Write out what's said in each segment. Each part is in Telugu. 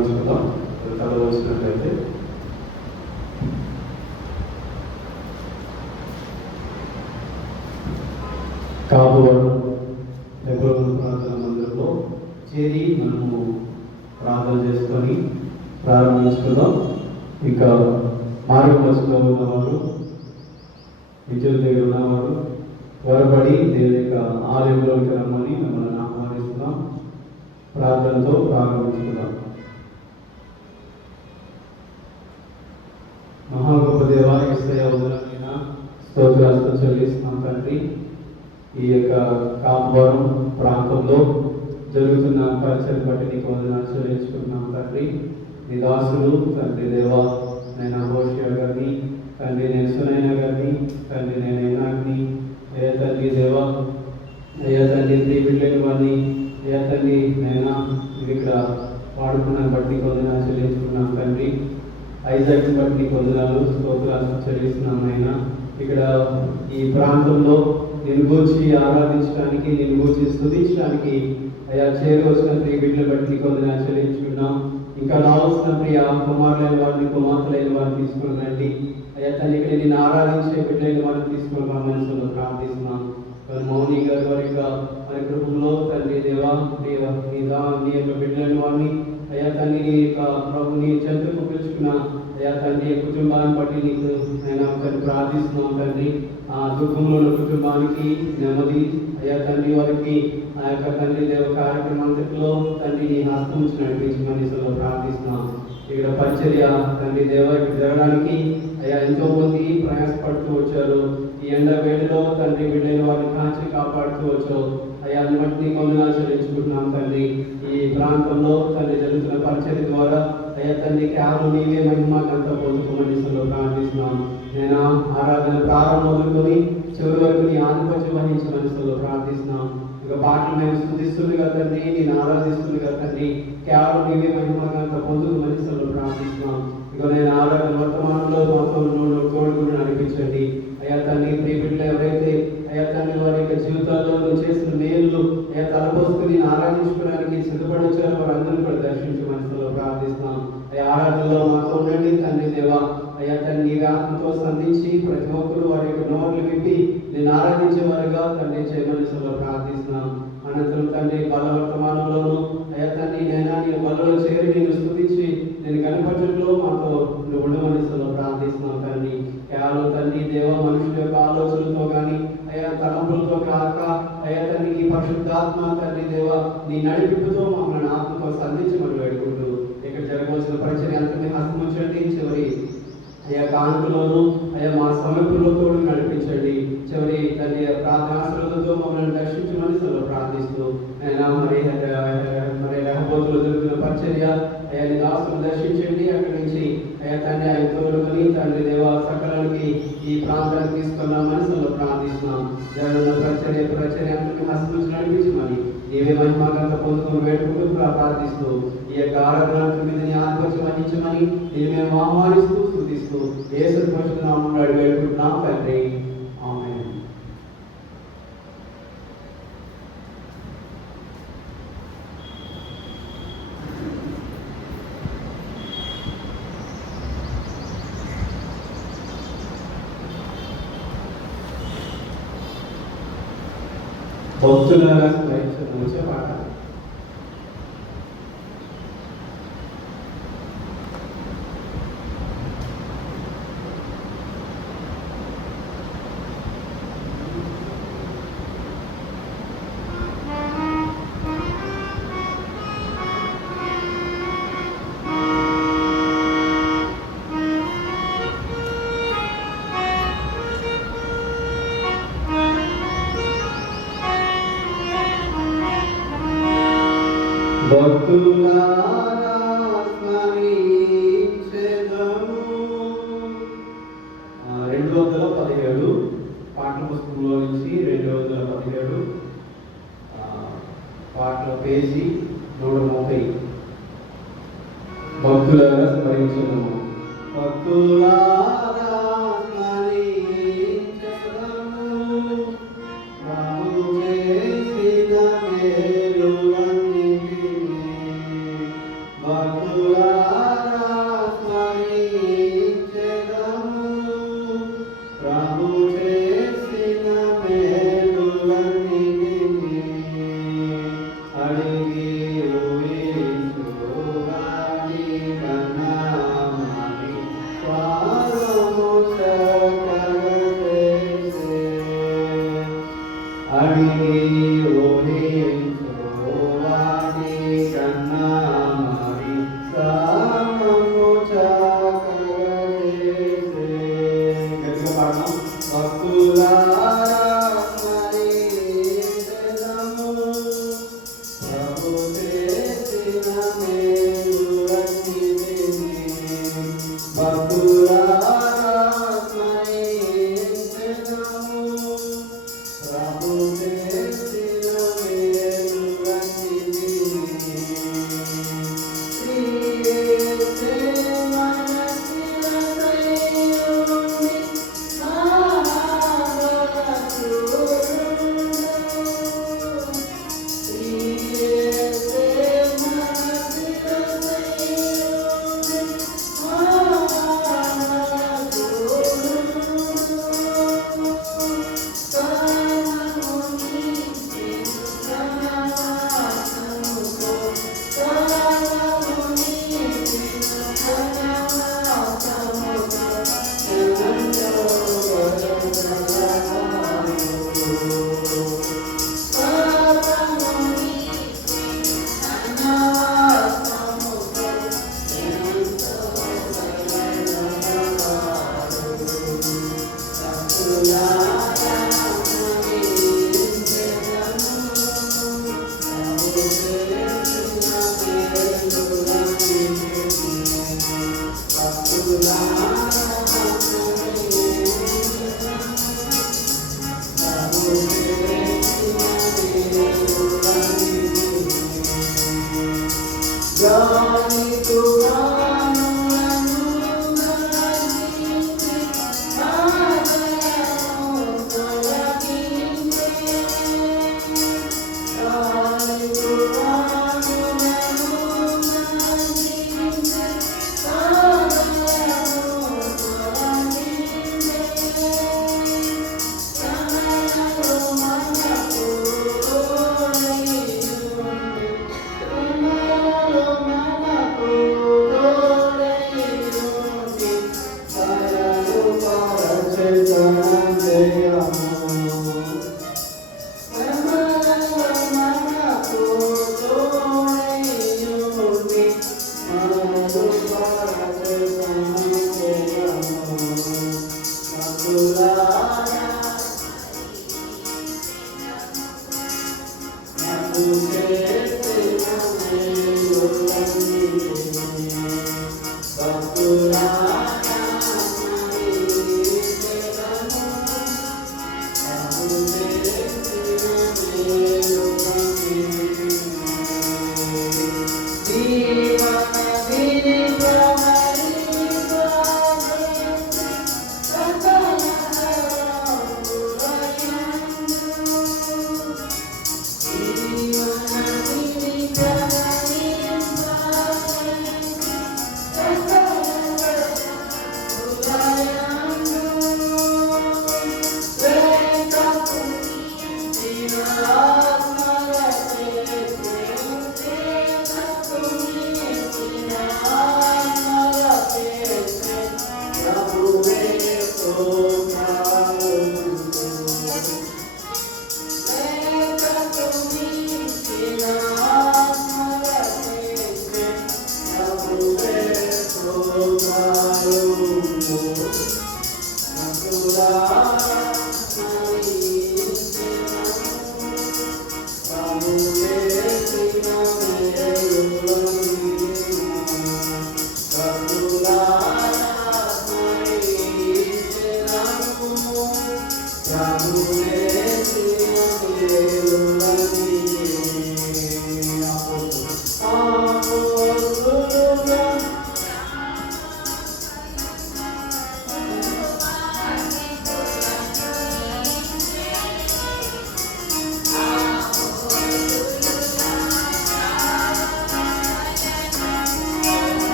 ప్రారంభించుకుందాం. తల వచ్చినట్లయితే కాపువరం ఎబ్రోన్ ప్రార్థన మందిరంలో చేరి మనము ప్రార్థన చేసుకొని ప్రారంభించుకుందాం. ఇంకా మార్గదర్శిలో ఉన్నవారు, విద్యుత్ దగ్గర ఉన్నవారు త్వరపడి దేవుని యొక్క ఆలయంలోకి రమ్మని మిమ్మల్ని ఆహ్వానిస్తున్నాం. ప్రార్థనతో ప్రారంభించుకుందాం. మహా గొప్ప దేవా, యేసయ్య వందనమైన స్తోత్రాలు చెల్లిస్తున్నాం తండ్రి. ఈ యొక్క కాపువరం ప్రాంతంలో జరుగుతున్న పరిచయం బట్టి నీకు వందనాలు చెల్లించుకుంటున్నాం తండ్రి. నీ దాసులు తండ్రి దేవా, నేను హోషియా గారిని, తండ్రి నేను సునైన గారిని, తండ్రి నేను ఏనాగ్ని, అయ్యా తండ్రి దేవా, అయ్యా తండ్రి బిడ్డలేని వారిని, అయ్యా తండ్రి నేను ఇక్కడ వాడుకున్నాను బట్టి వందనాలు చెల్లించుకున్నాం తండ్రి. ఐజాక్ని బట్టి నీకు వందనాలు స్తోత్రాలు చెల్లిస్తున్నాం అయినా. ఇక్కడ ఈ ప్రాంతంలో నేను గూర్చి ఆరాధించడానికి, నేను గూర్చి స్తుతించడానికి అయ్యా చేరువచ్చిన ప్రియ బిడ్డలు బట్టి నీకు వందనాలు చెల్లించుకున్నాం. ఇంకా రావాల్సిన ప్రియ కుమారులైన వారిని, కుమార్తెలైన వారిని తీసుకుని రండి. అయ్యా తల్లి ఇక్కడ నేను ఆరాధించే బిడ్డలైన వారిని తీసుకుని మా మనసులో ప్రార్థిస్తున్నాం. మౌని గారి వారి యొక్క మన కుటుంబంలో తండ్రి దేవా, నీ యొక్క బిడ్డలైన వారిని అయ్యా తండ్రి నీ యొక్క ప్రభుని చెంతకు పిలుచుకున్న అయ్యా తండ్రి కుటుంబాన్ని బట్టి నీకు నేను ఒకరిని ప్రార్థిస్తున్నాం తండ్రి. ఆ దుఃఖంలో ఉన్న కుటుంబానికి నెమ్మది అయ్యా తండ్రి వారికి ఆ యొక్క తండ్రి దేవ కార్యక్రమంలో తండ్రి నీ హస్తం నడిపించి మనసులో ప్రార్థిస్తున్నాం. ఇక్కడ పరిచర్య తండ్రి దేవ ఇక్కడ జరగడానికి అయ్యా ఎంతో మంది ప్రయాసపడుతూ వచ్చారు. ఈ ఎండ వేడిలో తండ్రి బిడ్డైన వారిని కాచి కాపాడుతూ వచ్చావు అయ్యా. అన్ని బట్టి నీకు వందనాలు చెల్లించుకుంటున్నాం తండ్రి. ఈ ప్రాంతంలో తండ్రి జరుగుతున్న పరిచర్య ద్వారా అయ్యా తండ్రి కేవలం నీవే మహిమకంత పొందుకోమని ప్రార్థిస్తున్నాం. నేను ఆరాధన ప్రారంభం మొదలుకొని చివరి వరకు నీ ఆధిపత్యం వహించి మనసులో ప్రార్థిస్తున్నాం. ఇక పాటలు మేము స్థుతిస్తుండగా తండ్రి, నేను ఆరాధిస్తుండగా తండ్రి కేవలం నీవే మహిమకంత పొందుకు మనసులో ప్రార్థిస్తున్నాం. ఇక నేను ఆరాధన వర్తమానంలో మాతో తోడుగుని నడిపించండి అయ్యా తండ్రి. ప్రియ బిడ్డలు ఎవరైతే అయ్యా తండ్రి వారి యొక్క జీవితాల్లో చేసిన మేలు అయ్యా తలపోసుకుని ఆరాధించుకోవడానికి సిద్ధపడి వచ్చారు, వారందరూ కూడా దర్శించి మనసులో ప్రార్థిస్తున్నాం. అయ్యా ఆరాధనలో మాతో ఉండండి తండ్రి దేవా. అయ్యా తండ్రి నీ ఆత్మతో సంధించి ప్రతి ఒక్కరు వారి యొక్క నోర్లు విప్పి నేను ఆరాధించే వారిగా తండ్రి చేయమనిలో ప్రార్థిస్తున్నాం. అనంతరం తండ్రి బలవర్తమానంలోను అయ్యా తండ్రి నైనా నీ బలలో చేరి నేను స్తుతించి నేను కనపరచడంలో మాతో నువ్వు ఉండమనిలో ప్రార్థిస్తున్నాం తండ్రి. కేవలం తండ్రి దేవ మనుషుల యొక్క ఆలోచనలతో కానీ అయ్యా తలంపులతో కాక అయ్యా తండ్రి ఈ పరిశుద్ధాత్మ తండ్రి దేవ నీ నడిపింపుతో మమ్మల్ని ఆత్మతో సంధించమని వేడుకుంటూ ఇక్కడ జరగవలసిన పరిచయం అంతమే హస్తముంచండి. చివరి అయ్యా కానుకలోను అయ్యా మా సమీపంలో తోడు నడిపించండి. చివరి తండ్రి ప్రార్థనాశ్రలతో మమ్మల్ని దర్శించమని ప్రార్థిస్తూ అయినా మరి రహబోతులు జరుగుతున్న పరిచర్య అయ్యా నీ దాసులు దర్శించండి. అక్కడి నుంచి అయ్యా తండ్రి ఆయన తోడుకొని తండ్రి దేవ సకలానికి ఈ ప్రాంతానికి తీసుకున్న మనసులో ప్రార్థిస్తున్నాం. జరుగుతున్న పరిచర్య అంతటి హస్తముంచి నడిపించమని నీవే మహిమకంత పొందుకొని వేడుకుంటూ ప్రార్థిస్తూ ఈ యొక్క ఆరాధన మీద నీ ఆధిపత్యం వహించమని నేను మేము ఆహ్వానిస్తూ స్తుతిస్తూ యేసు పరిశుద్ధ నామములో వేడుకుంటున్నాం తండ్రి. ఆమేన్. భక్తులారా వచ్చే పాట భక్తులారా స్మరించెదము. 217 పాటల పుస్తకంలో నుంచి 217 పాటల పేజీ 130. భక్తులారా స్మరించెదము. భక్తులారా స్మరించెదము.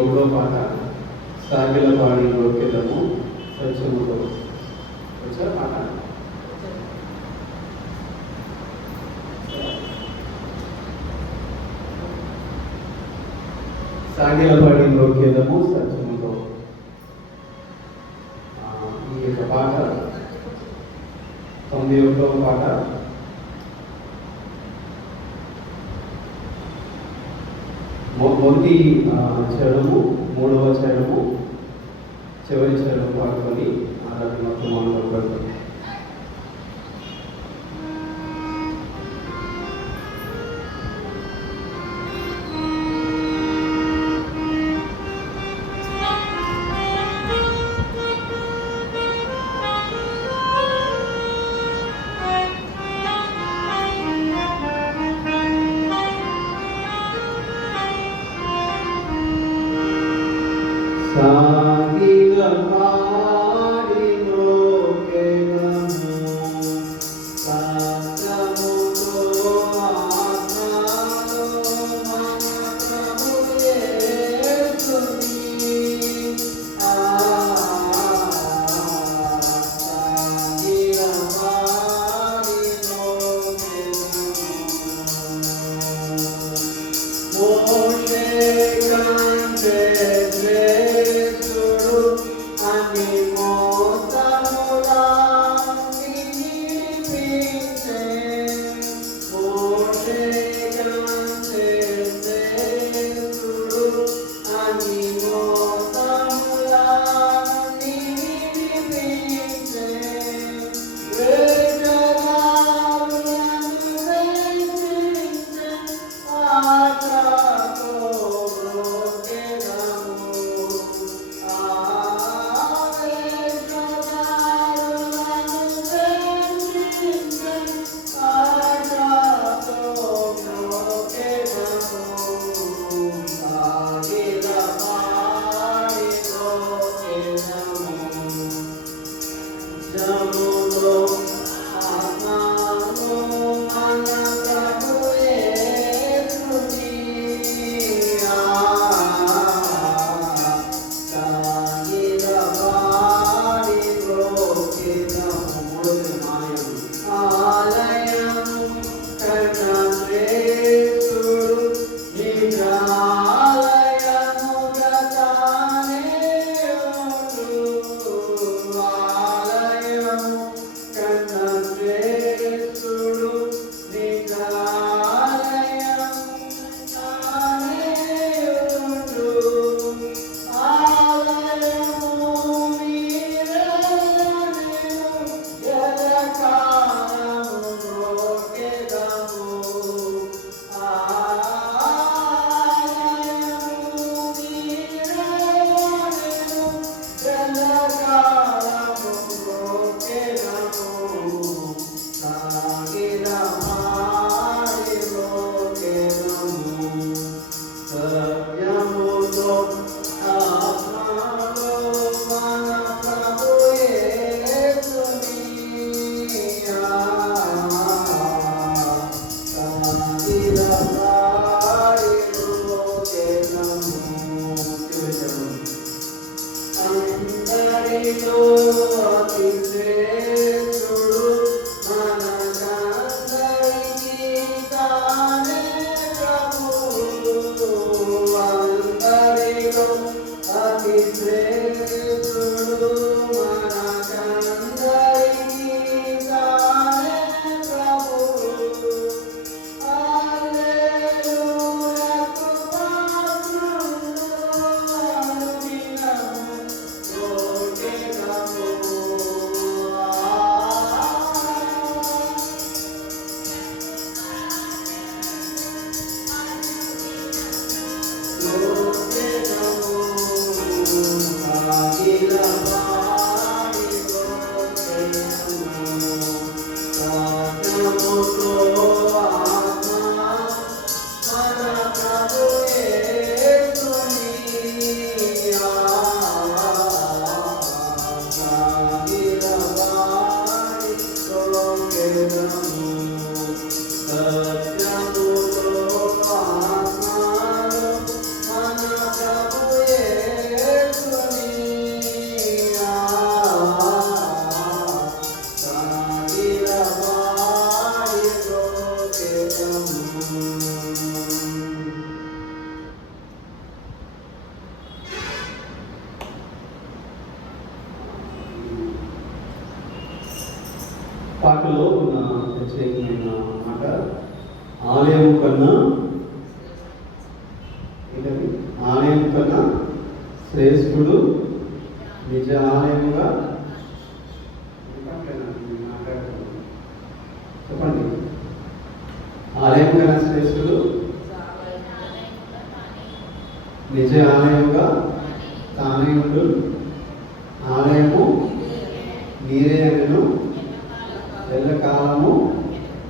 ఒకటో పాట సాగిలపాడి లోకెళ్ళము సత్యములో వచ్చా పాట సాగిలపాడి లోకెళ్ళము సత్యములో ఈ యొక్క పాట 91వ పాట మొదటి చరణము 3వ చరణము చివరి చరణము పాడుకొని ఆరాధన మొత్తం మొదలుపెడతాం. పాటలో ఉన్న ప్రత్యేకమైన మాట ఆలయం కన్నా ఏంటది, ఆలయం కన్నా శ్రేష్ఠుడు నిజ ఆలయముగా చెప్పండి. ఆలయం కన్నా శ్రేష్ఠుడు నిజ ఆలయముగా తానే ఉండు, ఆలయము మీరే అనను ఎల్లకాలము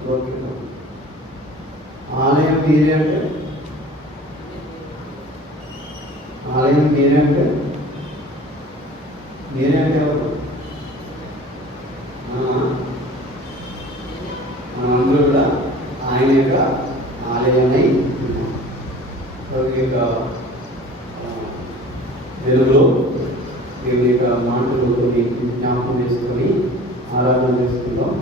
లోకితం. ఆలయం మీరే అంటే, ఆలయం మీరే అంటే మీరే అంటే ఎవరు? మనందరూ కూడా ఆయన యొక్క ఆలయమై ఉన్నాం. యొక్క తెలుగులో దేవుని యొక్క మాటలు కొన్ని జ్ఞాపకం చేసుకొని ఆరాధన చేసుకుందాం.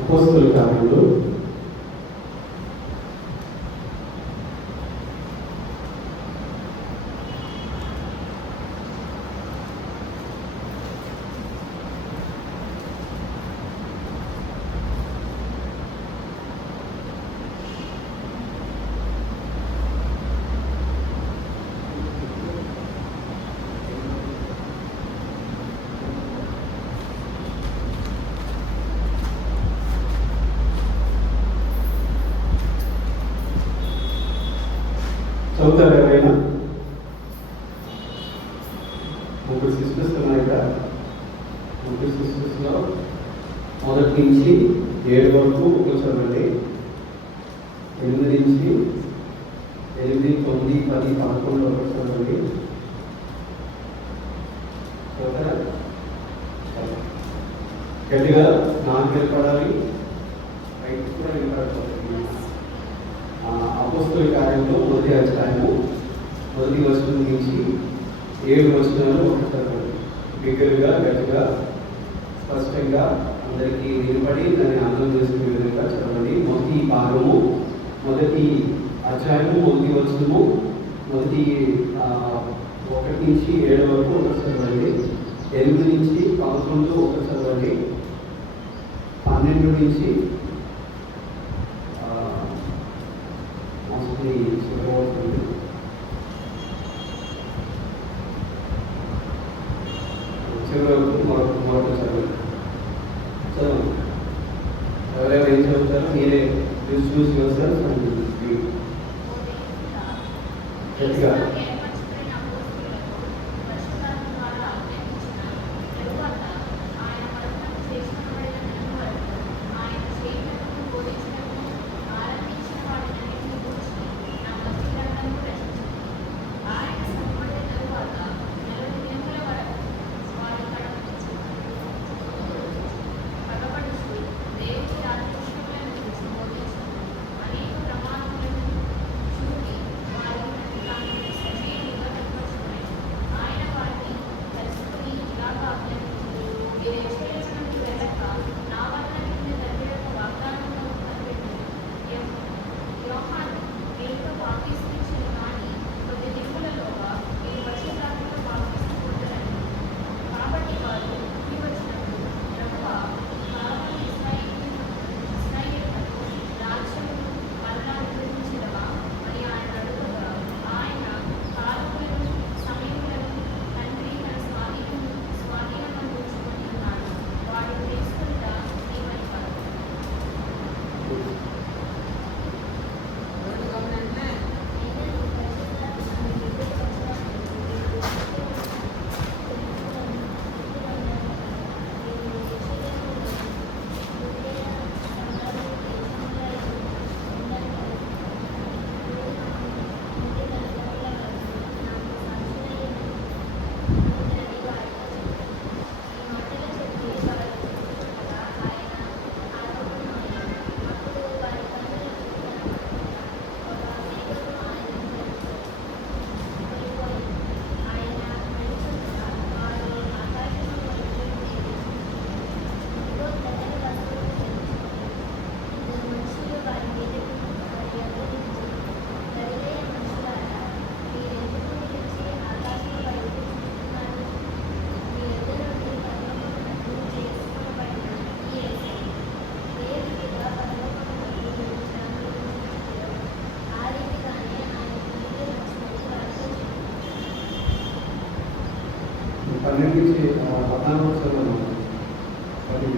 అపోస్తలుల కార్యములు 20 ముగ్గురు సిస్టర్స్ ఉన్నాయి కదా, ముగ్గురు సిస్టర్స్లో మొదటి నుంచి 7 వరకు ఒకరు చదవండి. 8 నుంచి 8, 9, 10, 11 వరకు చదవండి. గట్టిగా నాకు ఏర్పడాలి, బయటకు కూడా ఏర్పడాలి. అపోస్తలుల కార్యంలో మొదటి అధ్యాయము 1వ వచనం నుంచి 7 వచనాలు ఒకసారి బిగ్గరగా గట్టిగా స్పష్టంగా అందరికీ వినపడి దాన్ని అర్థం చేసుకునే విధంగా చదవండి. మొదటి భాగము, మొదటి అధ్యాయము, మొదటి వచనము, మొదటి 1 నుంచి 7 వరకు ఒకటి చదవండి. 8 నుంచి 11 ఒకటి చదవండి. 12 నుంచి చదవతుంది. చివరకు మరొక చదవండి. ఎవరెవరు ఏం చదువుతారో మీరే చూసి వస్తారు. గట్టిగా 12 నుంచి 14 చదువు అది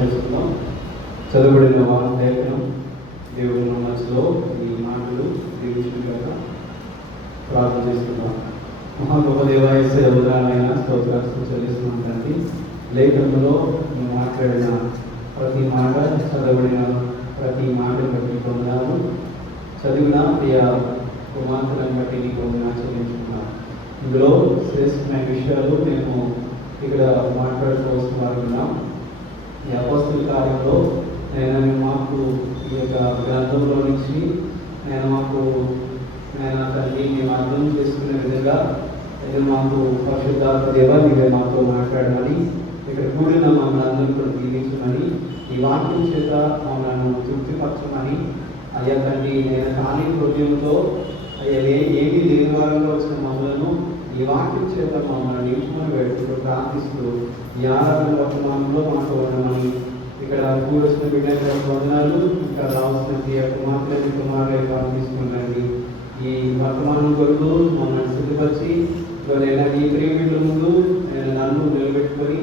చేసుకుందాం. చదువుబడిన లేఖనం దేవుని మనసులో ఈ మాటలు దీవించుగా ప్రార్థన చేసుకుందాం. మహాగొప్ప దేవాయస్య ఉదాహరణ స్తోత్రాలు చెల్లిస్తున్నాం తండ్రి. లేఖనంలో మాట్లాడిన ప్రతి మాట, చదవబడిన ప్రతి మాట బట్టి పొందాను. చదివిన ప్రియ కుమార్తెలను బట్టి నీకు చెల్లించుకున్నాను. ఇందులో శ్రేష్టమైన విషయాలు మేము ఇక్కడ మాట్లాడుకోవాల్సిన వారు ఉన్నాం. ఈ అపొస్తలుల కార్యంలో నేను మాకు ఈ యొక్క గ్రంథంలో నుంచి నేను తండ్రి మేము అర్థం చేసుకునే విధంగా మాకు పరిశుద్ధాత్మ దేవా మీరే మాతో మాట్లాడమని, ఇక్కడ కూడిన మమ్మల్ని అందరూ కూడా దీవించమని, ఈ వాక్యం చేత మమ్మల్ని తృప్తిపరచమని, అయ్యా తండ్రి నేను కానీ హృదయంతో అయ్యా ఏమీ లేని వారంలో వచ్చిన మమ్మలను ఈ వాక్యం చేత మమ్మల్ని నిలుచుకొని పెడుతూ ప్రార్థిస్తూ ఈ ఆరాధన వర్తమానంలో మాతో ఉండమని, ఇక్కడ కూర్చిన బిడ్డల వందనాలు, ఇంకా రావాల్సిన కుమారులు ప్రార్థిస్తున్నాండి. ఈ వర్తమానం కొరకు మమ్మల్ని సిద్ధపరిచి ఈ ప్రేమికుల ముందు నన్ను నిలబెట్టుకొని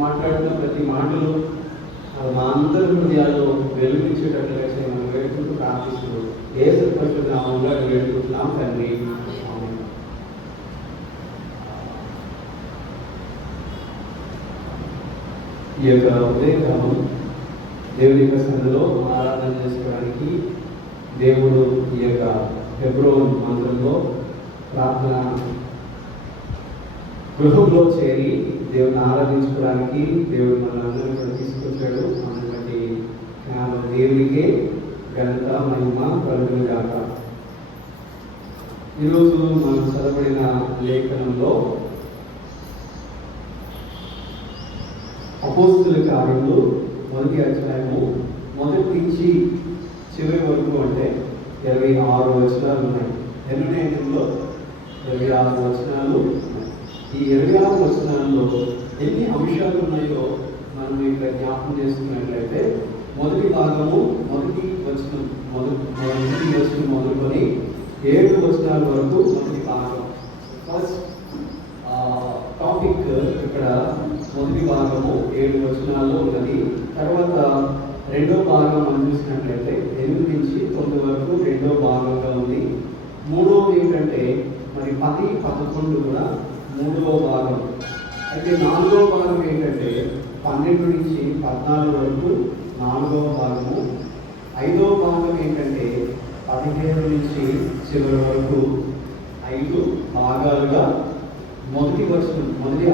మాట్లాడుతున్న ప్రతి మాటలు మా అందరి హృదయాల్లో వెలుగునిచ్చేటట్లుగా చేయమని వేడుకుంటూ ప్రార్థిస్తూ యేసు పరిశుద్ధ నామములో వేడుకుంటున్నాం తండ్రి. ఈ యొక్క ఉదయకాలం దేవుని యొక్క సన్నిధిలో ఆరాధన చేసుకోవడానికి దేవుడు ఈ యొక్క హెబ్రోన్ మందిరంలో ప్రార్థన గృహంలో చేరి దేవుని ఆరాధించుకోవడానికి దేవుడు మనందరినీ కూడా తీసుకొచ్చాడు. అందుకని దేవునికే ఘనత మహిమ కలుగును గాక. ఈరోజు మనం చదవబడిన లేఖనంలో అపోస్తుల కార్యములు 1వ అధ్యాయము 1 నుంచి చివరి వరకు అంటే 26 వచనాలు ఉన్నాయి. ఎన్ని ఇందులో 26 వచనాలు. ఈ 26 వచనాల్లో ఎన్ని అంశాలు ఉన్నాయో మనం ఇక్కడ జ్ఞాపకం చేసుకున్నట్లయితే మొదటి భాగము మొదటి వచనం మొదలుకొని 7 వచనాల వరకు మొదటి భాగం. ఫస్ట్ టాపిక్ ఇక్కడ మొదటి భాగము 7 వచనాల్లో ఉన్నది. తర్వాత రెండో భాగం మనం చూసినట్లయితే 8 నుంచి 9 వరకు రెండో భాగంగా ఉంది. మూడోది ఏంటంటే మరి 10, 11 కూడా మూడవ భాగం. అయితే నాలుగవ భాగం ఏంటంటే 12 నుంచి 14 వరకు నాలుగవ భాగము. ఐదవ భాగం ఏంటంటే 17 నుంచి చివరి వరకు 5 భాగాలుగా మొదటి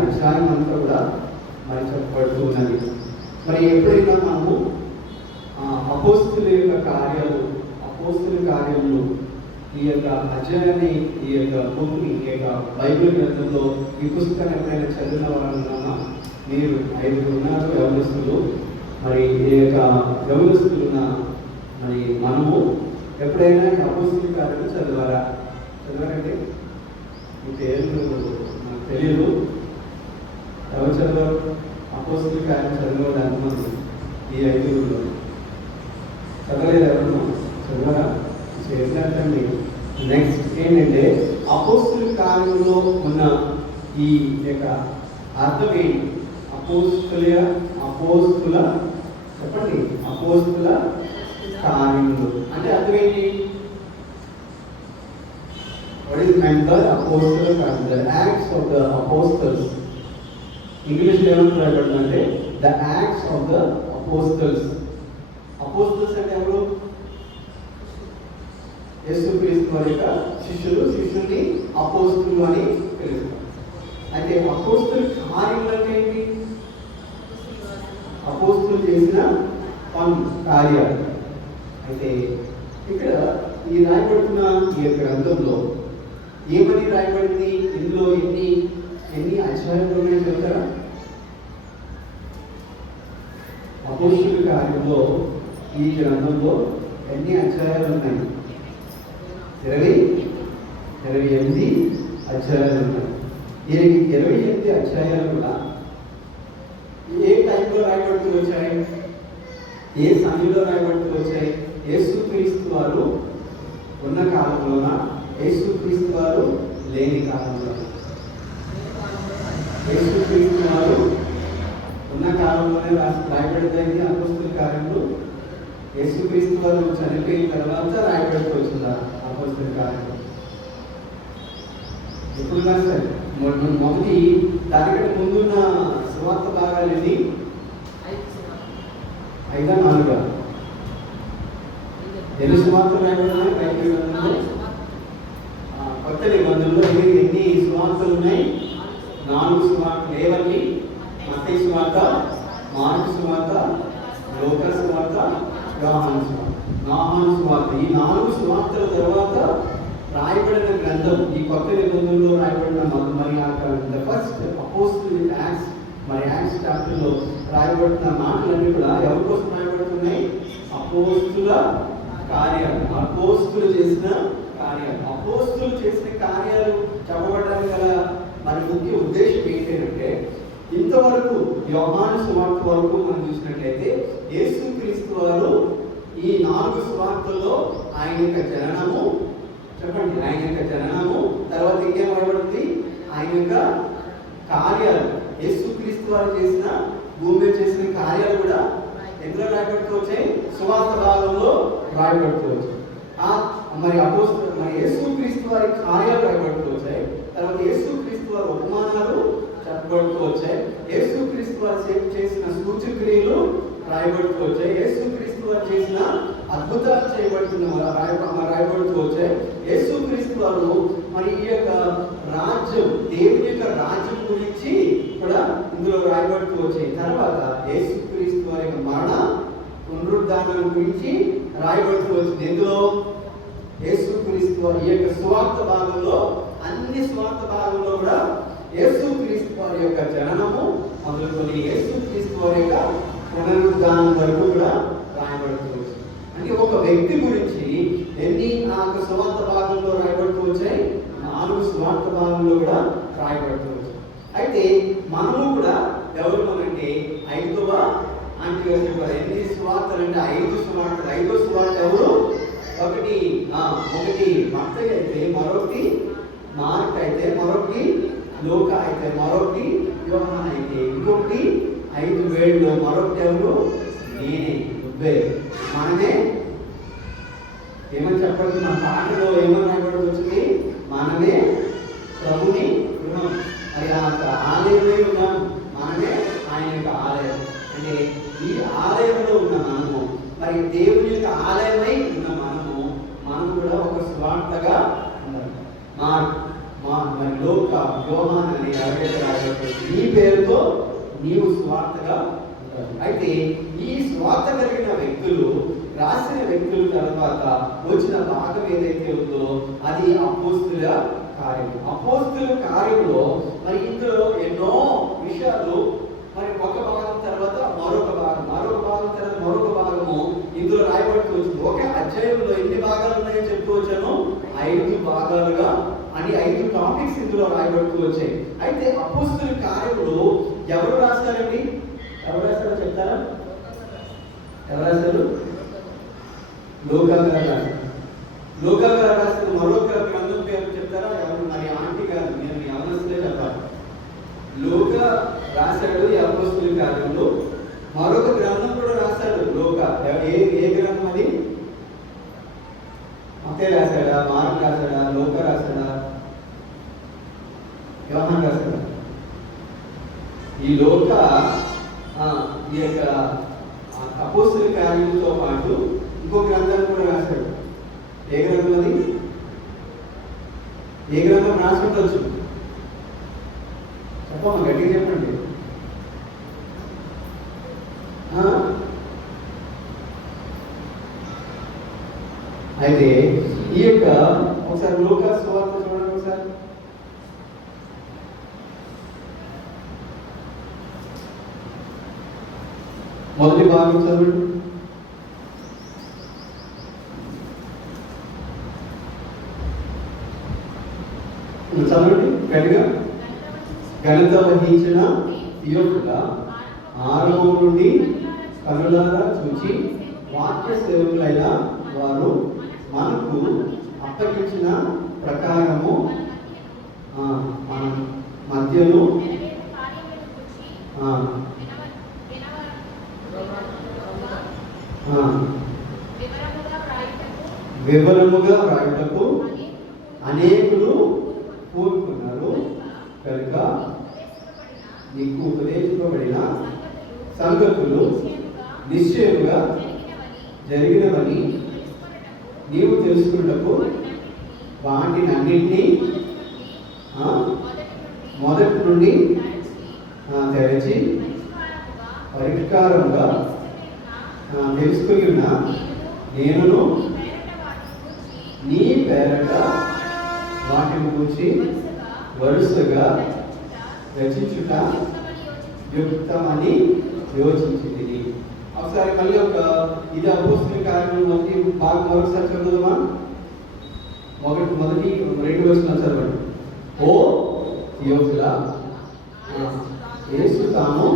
అధ్యాయం అంతా కూడా మరి చెప్పబడుతూ ఉన్నది. మరి ఎప్పుడైనా మనము అపోస్తుల కార్యములు ఈ యొక్క అధ్యాయాన్ని ఈ యొక్క బుక్ని ఈ యొక్క బైబిల్ గ్రంథంలో ఈ పుస్తకాన్ని ఎప్పుడైనా చదివిన వాళ్ళన్నా మీరు 5 ఉన్నారు యవనస్తులు. మరి ఈ యొక్క యవనస్తులున్న మరి మనము ఎప్పుడైనా ఈ అపోస్తుల కార్యాలు చదవారంటే మీ పేర్లు నాకు తెలియదు. ఎవరు చదవరు? అపోస్తుల కార్యం చదివేవాడు ఎంతమంది ఈ 5 చదవలేదు? ఎవరు చదవరా? చేసినట్టండి. నెక్స్ట్ ఏంటంటే అపోస్తుల కార్యంలో ఉన్న ఈ యొక్క అర్థం ఏంటి? అపోస్తుల చెప్పండి. అపోస్తుల కార్యములు అంటే అర్థం ఏంటి? What is meant by apostle? The acts of the apostles. ఇంగ్లీష్లో ఏమని రాయబడిందంటే the acts of the apostles. Apostles అంటే ఎవరు? యేసుక్రీస్తు వారి యొక్క శిష్యుల్ని అపోస్తులు అని పిలుస్తారు. అయితే అపోస్తుల కార్యములు అంటే ఏంటి? అపోస్తులు చేసిన కార్యాలు. అయితే ఇక్కడ ఈ రాయబడుతున్న ఈ యొక్క గ్రంథంలో ఏమని రాయబడింది? ఇందులో ఎన్ని అధ్యాయాలు ఉన్నాయో చెప్తారా? అపోస్తుల కార్యంలో ఈ గ్రంథంలో ఎన్ని అధ్యాయాలు ఉన్నాయి? 28 అధ్యాయాలు ఉన్నాయి. ఈ 28 అధ్యాయాలు కూడా ఏ టైంలో రాయబడుతూ వచ్చాయి? ఏ సమయంలో రాయబడుతూ వచ్చాయి? యేసుక్రీస్తు వారు ఉన్న కాలంలోన, యేసుక్రీస్తు వారు లేని కాలంలో? యేసుక్రీస్తు వారు ఉన్న కాలంలోనే రాయబడింది అపోస్తుల కార్యములు. యేసుక్రీస్తు వారు చనిపోయిన తర్వాత రాయబడుతూ వచ్చిందా అపోస్తుల కార్యములు? ఎప్పుడున్నా సరే మొదటి దానికంటే ముందున్న సువార్త భాగాలు ఎన్ని? 5 ఆ 4? ఎన్ని సువార్తలు రాయబడినాయి బైబిల్ గ్రంథంలో? కొత్త నిబంధనలో ఎన్ని సువార్తలు ఉన్నాయి? 4 సువార్తలు. ఏవన్నీ? మత్తయి సువార్త, మార్కు సువార్త, లూకా సువార్త, యోహాను సువార్త. ఈ 4 సువార్తల తర్వాత రాయబడిన గ్రంథం ఈ కొత్త నిబంధనలో రాయబడిన మరి ద ఫస్ట్ అపోస్టల్ యాక్ట్స్, మరి యాక్ట్స్ చాప్టర్లో రాయబడిన మాటలన్నీ కూడా ఎవరి కోసం రాయబడుతున్నాయి? అపోస్తుల కార్యాలు. అపోస్తులు చేసిన కార్యాలు చెప్పబడడానికి గల మరి ముఖ్య ఉద్దేశం ఏంటంటే ఇంతవరకు యోహాను సువార్త వరకు మనం చూసినట్లయితే యేసుక్రీస్తు వారు ఈ 4 సువార్తల్లో ఆయన యొక్క జననము, చెప్పండి, ఆయన యొక్క జననము, తర్వాత ఇంకేం రాయబడుతుంది? ఆయన యొక్క కార్యాలు, యేసుక్రీస్తు వారు చేసిన భూమి మీద చేసిన కార్యాలు కూడా ఎందులో రాయబడుతూ వచ్చాయి? సువార్త భాగంలో రాయబడుతూ వచ్చాయి. మరి యేసుక్రీస్తు వారి కార్యాలు రాయబడుతూ వచ్చాయి. తర్వాత యేసుక్రీస్తు వారి ఉపమానాలు చెప్పబడుతూ వచ్చాయి. యేసుక్రీస్తు వారు చేసిన రాయబడుతూ వచ్చాయి. యేసుక్రీస్తు వారు చేసిన అద్భుతాలు రాయబడుతూ వచ్చాయి. యేసుక్రీస్తు వారు మరి ఈ యొక్క రాజ్యం, దేవుని యొక్క రాజ్యం గురించి కూడా ఇందులో రాయబడుతూ వచ్చాయి. తర్వాత యేసుక్రీస్తు వారి యొక్క మరణ పునరుద్ధానం గురించి రాయబడుతూ వచ్చింది. ఎందులో యేసుక్రీస్తు వారి యొక్క సువార్త భాగంలో, అన్ని సువార్త భాగంలో కూడా యేసుక్రీస్తు వారి యొక్క జననము మొదలుకొని యేసుక్రీస్తు వారి యొక్క పునరుద్ధానం వరకు కూడా రాయబడుతూ వచ్చింది. అంటే ఒక వ్యక్తి గురించి ఎన్ని 4 సువార్త భాగంలో రాయబడుతూ వచ్చాయి, 4 సువార్త భాగంలో కూడా రాయబడుతూ వచ్చాయి. అయితే మనము కూడా ఎవరు అంటే 5వ అంటే ఎన్ని సువార్తలు అంటే 5 సువార్తలు. 5వ సువార్త ఎవరు? ఒకటి మత్తయి అయితే, మరొకటి మార్క్ అయితే, మరొకటి లూకా అయితే, మరొకటి యోహాను అయితే, ఇంకొకటి 5 వేళ్ళు, మరొకటి ఎవరు? నేనే, నువ్వే, మనమే. ఏమని చెప్పండి, మన పాటలో ఏమని రాయబడి వచ్చింది? మనమే ప్రభుని గృహం, మరి ఆలయమే ఉన్నాం, మనమే ఆయన యొక్క ఆలయం. అంటే ఈ ఆలయంలో ఉన్న మనము, మరి దేవుని యొక్క ఆలయమై ఉన్న మనం కూడా ఒక స్వార్థగా ఉండాలి. మరి లూకా, యోహాను అని ఈ పేరుతో నీవు స్వార్థగా ఉండాలి. అయితే ఈ స్వార్థ కలిగిన వ్యక్తులు, రాసిన వ్యక్తుల తర్వాత వచ్చిన భాగం ఏదైతే ఉందో అది అపోస్తుల కార్యం. అపోస్తుల కార్యంలో మరి ఇందులో ఎన్నో విషయాలు, మరి ఒక భాగం తర్వాత మరొక భాగం, తర్వాత మరొక భాగము ఇందులో రాయబడుతూ వచ్చింది. ఒకే అధ్యాయంలో ఎన్ని భాగాలు ఉన్నాయో చెప్తూ వచ్చాను, 5 భాగాలుగా అని 5 టాపిక్స్ ఇందులో రాయబడుతూ వచ్చాయి. అయితే అపోస్తుల కార్యములు ఎవరు రాస్తారండి? ఎవరు రాస్తారో చెప్తారా? ఎవరు రాస్తారు? లూకా గారు రాస్తారు. లూకా గారు రాసిన మరొక గ్రంథం పేరు చెప్తారా? ఎవరు? మరి ఆంటీ గారు, మీరు ఎవరిస్తే చెప్పాలి. లూకా రాశాడు ఈ అపోస్తుల కార్యంలో. మరొక గ్రంథం కూడా రాశాడు లూకా. ఏ గ్రంథం అది? మత్తయి రాశాడా, మార్క్ రాశాడా, లూకా రాశాడా, యోహాను రాశాడా? ఈ లూకా ఈ యొక్క అపోస్తుల కార్యంతో పాటు ఇంకో గ్రంథాన్ని కూడా రాశాడు. ఏ గ్రంథం అది? ఏ గ్రంథం రాసుకుంటూ చెప్పమ్మా, గట్టిగా చెప్పండి. అయితే ఈ యొక్క ఒకసారి లూకా సువార్త చూడండి ఒకసారి. మొదటి భాగం చదవండి. చదవండి గట్టిగా. ఘనత వహించిన థియోఫిలా ఆరంభం నుండి కనులారా చూచి వాక్య సేవకులైన వారు మనకు అప్పగించిన ప్రకారము మన మధ్యలో వివరముగా వ్రాయుటకు అనేకులు కోరుకున్నారు కనుక నీకు ఉపదేశింపబడిన సంగతులు నిశ్చయముగా జరిగినవని నీవు తెలుసుకున్నకు వాటినన్నింటినీ మొదటి నుండి తెరచి పరిష్కారంగా తెలుసుకుని ఉన్న నేనును నీ పేరట వాటిని గురించి వరుసగా రచించుట యుక్తమని యోచించింది. ఒకసారి మళ్ళీ ఇది అపోస్తుల కార్యం మొదటి భాగం మరొకసారి చదువుదామా? మొదటి 2 వచనాలు చదవండి. ఓ థియోఫిలా, యేసు తాను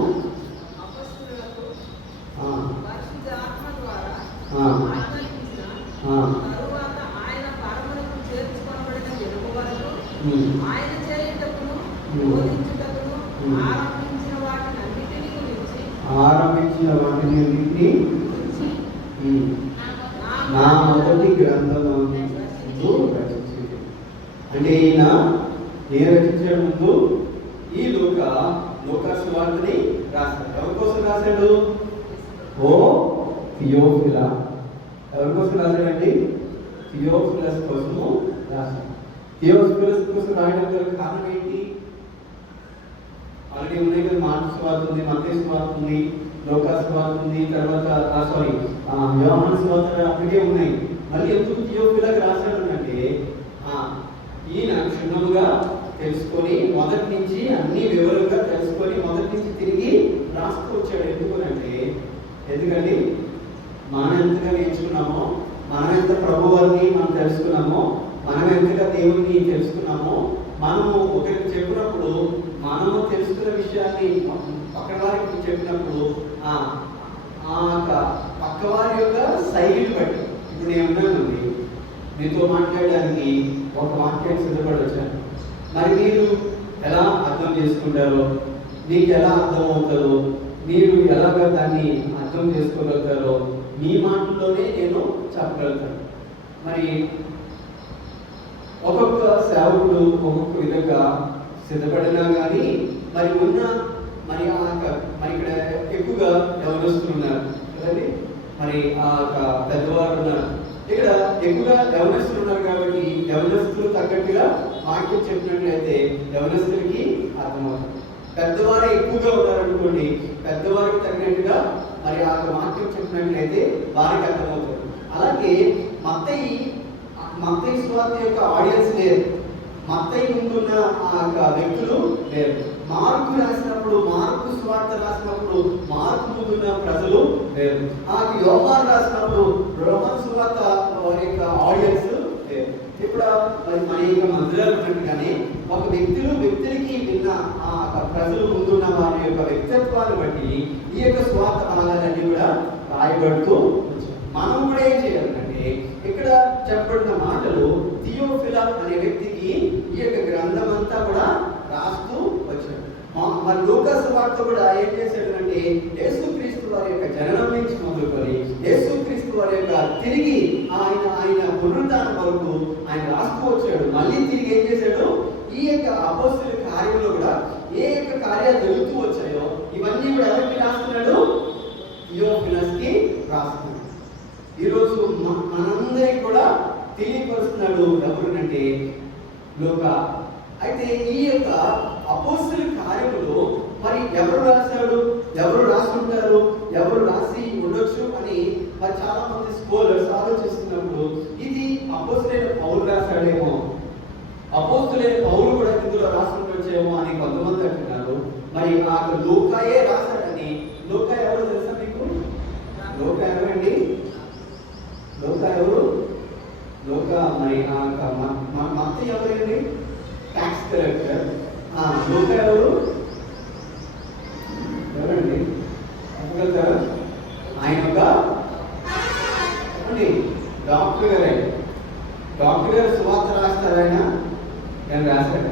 ఆరంభించిన వాటిని నా మొదటి గ్రంథంలో రచించింది. అంటే ఈయన నేను రచించే ముందు ఈ లూకా సువార్తని రాశాడు. ఎవరి కోసం రాశాడు? ఓ థియోఫిలా. ఎవరి కోసం రాశాడండి? థియోఫిలస్ కోసము రాశాడు. థియోఫిలస్ కోసం రాయడం గల కారణం ఏంటి? ఆల్రెడీ ఉన్నాయి కదా, మార్కు సువార్త ఉంది, మత్తయి సువార్త ఉంది, లూకా సువార్త ఉంది, తర్వాత యోహాను సువార్త అప్పటికే ఉన్నాయి. మళ్ళీ ఎందుకు థియోఫిలాకి రాశాడు అంటే ఈయన క్షుణ్ణముగా తెలుసుకొని మొదటి నుంచి అన్ని వివరంగా తెలుసుకొని మొదటి నుంచి తిరిగి రాస్తూ వచ్చాడు. ఎందుకంటే మనం ఎంతగా నేర్చుకున్నామో, మనం ఎంత ప్రభువారిని మనం తెలుసుకున్నామో, మనం ఎంతగా దేవుడిని తెలుసుకున్నామో, మనము ఒకరికి చెప్పినప్పుడు మనము తెలుసుకున్న విషయాన్ని పక్కన వారికి చెప్పినప్పుడు పక్క వారి యొక్క శైలిని బట్టి, ఇప్పుడు నేను ఉన్నానండి మీతో మాట్లాడడానికి ఒక వాక్యాన్ని సిద్ధపడి వచ్చాను. మరి మీరు ఎలా అర్థం చేసుకుంటారో, మీకు ఎలా అర్థం అవుతారో, మీరు ఎలాగ దాన్ని అర్థం చేసుకోగలుగుతారో మీ మాటల్లోనే నేను చెప్పగలుగుతాను. మరి ఒక్కొక్క సేవకుడు ఒక్కొక్క విధంగా సిద్ధపడినా కానీ మరి ఇక్కడ ఎక్కువగా యవనస్తులున్నారు కదండి, మరి పెద్దవారు ఉన్నారు. ఇక్కడ ఎక్కువగా యవనస్తులు ఉన్నారు కాబట్టి యవనస్తులు తగ్గట్టుగా వాక్యం చెప్పినట్లయితే యవనస్తులకి అర్థమవుతుంది. పెద్దవారు ఎక్కువగా ఉన్నారనుకోండి, పెద్దవారికి తగినట్టుగా మరి వాక్యం చెప్పినట్లయితే వారికి అర్థమవుతుంది. అలాగే మత్తయి సువార్త యొక్క ఆడియన్స్ లేరు, మత్తయి ముందున్న వ్యక్తులు లేరు. మార్కు రాసినప్పుడు, మార్కు సువార్త రాసినప్పుడు మార్కు ముందున్న ప్రజలు లేరు. యోహాను రాసినప్పుడు యోహాను సువార్త వారి యొక్క ఆడియన్స్ లేరు. ఇప్పుడు మరి మన యొక్క మందిరాలు ఉన్నట్టుగానే ఒక వ్యక్తులకి విన్న ప్రజలు ముందున్న వారి యొక్క వ్యక్తిత్వాన్ని బట్టి ఈ యొక్క సువార్త భాగాలన్నీ కూడా రాయబడుతూ మనం కూడా ఏం చేయాలంటే ఇక్కడ చెప్పబడిన మాటలు థియోఫిలా అనే వ్యక్తికి ఈ యొక్క గ్రంథం అంతా కూడా రాస్తూ వచ్చాడు. మరి లూకా సువార్త కూడా ఏం చేశాడంటే యేసుక్రీస్తు వారి యొక్క జననం నుంచి మొదలుకొని యేసుక్రీస్తు వారి యొక్క తిరిగి ఆయన పునరుద్ధానం వరకు ఆయన రాస్తూ వచ్చాడు. మళ్ళీ తిరిగి ఏం చేశాడు, ఈ యొక్క అపోస్తలుల కార్యంలో కూడా ఏ యొక్క కార్యాలు జరుగుతూ వచ్చాయో ఇవన్నీ కూడా ఎవరికి రాస్తున్నాడు? థియోఫిలస్కి రాస్తున్నాడు. ఈరోజు మనందరికి కూడా తెలియపరుస్తున్నాడు ఎవరినంటే లూకా. అయితే ఈ యొక్క అపోస్తలుల కార్యములో మరి ఎవరు రాశాడు, ఎవరు రాస్తుంటారు, ఎవరు రాసి ఉండొచ్చు అని మరి చాలా మంది స్కాలర్స్ ఆలోచిస్తున్నప్పుడు ఇది అపోస్తలుడైన పౌలు రాశాడేమో, అపోస్తలుడైన పౌలు కూడా ఇందులో రాస్తుండొచ్చేమో అని కొంతమంది అంటున్నారు. మరి లూకాయే రాశాడని. లూకా ఎవరు తెలుసా మీకు? లూకా ఎవరండి? లూకా ఎవరు? లూకా మరి మత్తయి ఎవరండి? Tax collector. లూకా ఎవరు? ఎవరండి చెప్పగలుగుతారా? ఆయన ఒక డాక్టర్ గారు. డాక్టర్ గారు సువార్త రాస్తారు. ఆయన రాశాడు.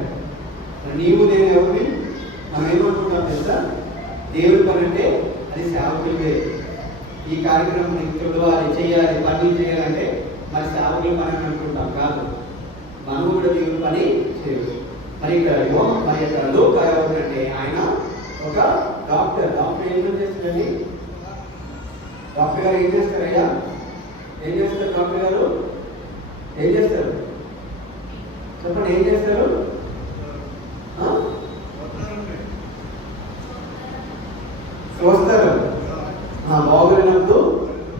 నీవు నేను ఎవరిని మనం ఏమనుకుంటాం తెలుసా? దేవుడి పని అంటే అది సేవకులే. ఈ కార్యక్రమం చూడాలి, చేయాలి, పని చేయాలంటే మరి సేవకుల పని అని అనుకుంటాం. కాదు, మనం కూడా దేవుడి పని చేయవచ్చు. మరి ఇక్కడ లూకా ఎవరంటే ఆయన ఒక డాక్టర్. డాక్టర్ ఏం చేస్తారండి? డాక్టర్ గారు ఏం చేస్తారయ్యా? ఏం చేస్తారు డాక్టర్ గారు? ఏం చేస్తారు చెప్పండి, ఏం చేస్తారు? చూస్తారు. బాగున్నప్పుడు,